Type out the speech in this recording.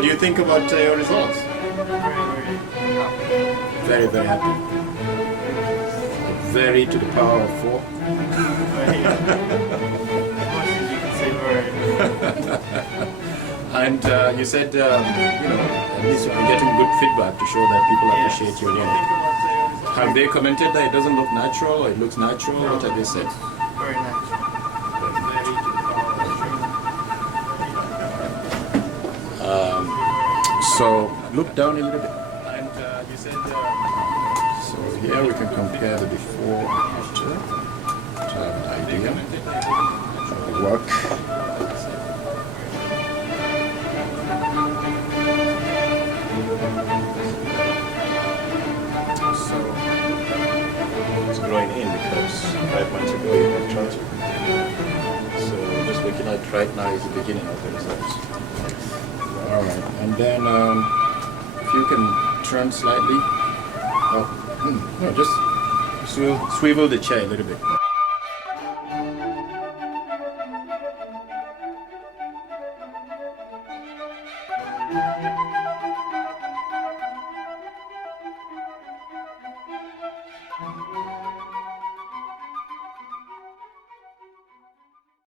What do you think about your results? Very, Very, very happy. very happy. Very to the power of 4. And you said, at least you're getting good feedback to show that people appreciate your nail. Have they commented that it doesn't look natural or it looks natural? No, what have they said? Very natural. Very to the power of 4. So look down a little bit. And you said, so here we can compare the before after to have an idea of the work. So it's growing in because 5 months ago you had transfer. So just looking at right now is the beginning of the results. Alright, and then if you can turn slightly, no, just swivel the chair a little bit.